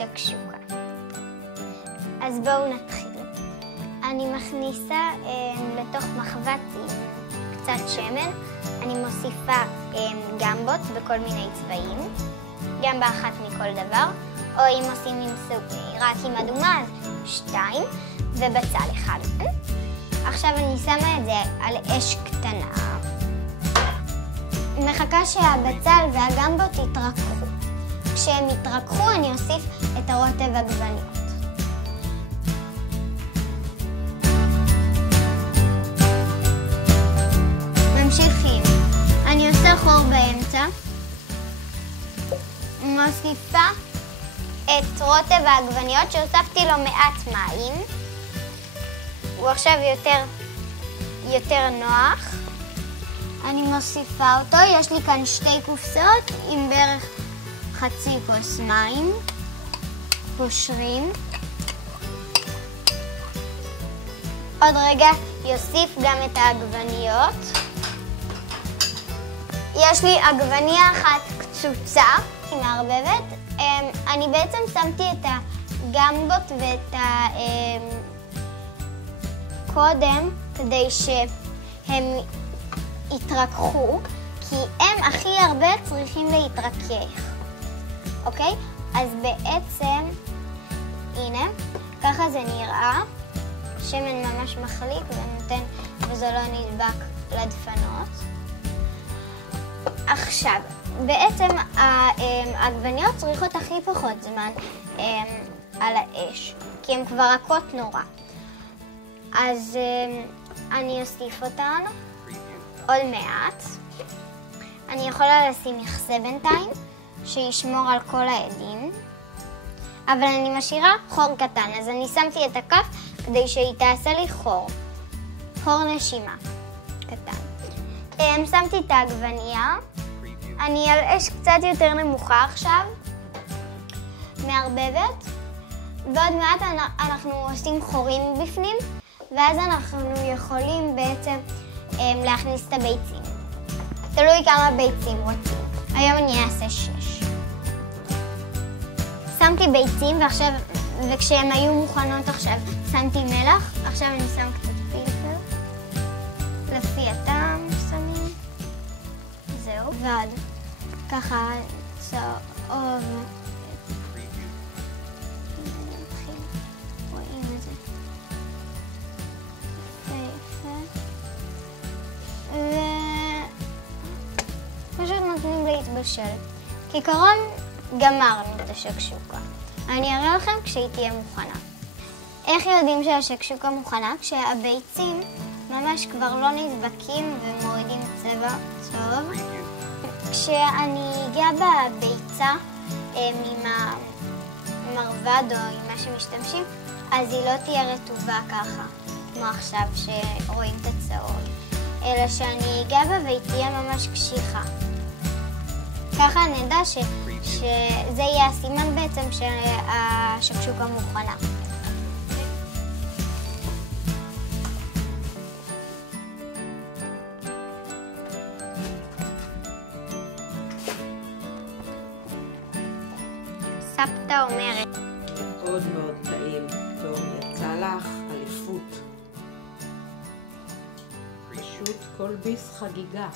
השקשוקה. אז בואו נתחיל. אני מכניסה לתוך מחבת עם קצת שמן. אני מוסיפה גמבות בכל מיני צבעים, גם באחת מכל דבר, או אם עושים רק עם אדומה, 2, ובצל 1. עכשיו אני שמה את זה על אש קטנה. מחכה שהבצל והגמבות יתרככו. כשהם יתרככו אני אוסיף את הרוטב עגבניות. ממשיכים. אני עושה חור באמצע. מוסיפה את רוטב העגבניות שהוספתי לו מעט מים. הוא עכשיו יותר נוח. אני מוסיפה אותו. יש לי כאן 2 קופסאות עם בערך חצי כוס מים. קושרים. עוד רגע יוסיף גם את העגבניות. יש לי עגבניה אחת קצוצה, היא מערבבת. אני בעצם שמתי את הגמבות ואת קודם כדי שהם יתרככו, כי הם הכי הרבה צריכים להתרכך. אוקיי? אז בעצם, הנה, ככה זה נראה. שמן ממש מחליק וזה לא נדבק לדפנות. עכשיו, בעצם העגבניות צריכות הכי פחות זמן על האש, כי הן כבר רכות נורא. אז אני אוסיף אותן עוד מעט. אני יכולה לשים מכסה בינתיים, שישמור על כל העדים. אבל אני משאירה חור קטן, אז אני שמתי את הכף כדי שהיא תעשה לי חור נשימה קטן. שמתי את העגבניה. אני על אש קצת יותר נמוכה עכשיו, מערבבת, ועוד מעט אנחנו עושים חורים בפנים, ואז אנחנו יכולים בעצם להכניס את הביצים. תלוי כמה ביצים רוצים. היום אני אעשה 6. שמתי ביצים וכשהן היו מוכנות עכשיו שמתי מלח. עכשיו אני שם קצת פלפל. לפי הטעם שמים. זהו. ועד ככה צהוב. רואים את זה. פשוט נותנים להתבשל. כעיקרון גמרנו את השקשוקה. אני אראה לכם כשהיא תהיה מוכנה. איך יודעים שהשקשוקה מוכנה? כשהביצים ממש כבר לא נדבקים ומורידים צבע טוב. כשאני אגע בביצה עם המרבד או עם מה שמשתמשים, אז היא לא תהיה רטובה ככה, כמו עכשיו שרואים את הצהוב, אלא שאני אגע בה והיא תהיה ממש קשיחה. ככה נדע שזה יהיה הסימן בעצם שהשקשוקה מוכנה. סבתא אומרת. מאוד מאוד טעים. טוב, יצא לך אליפות. פשוט כל ביס חגיגה.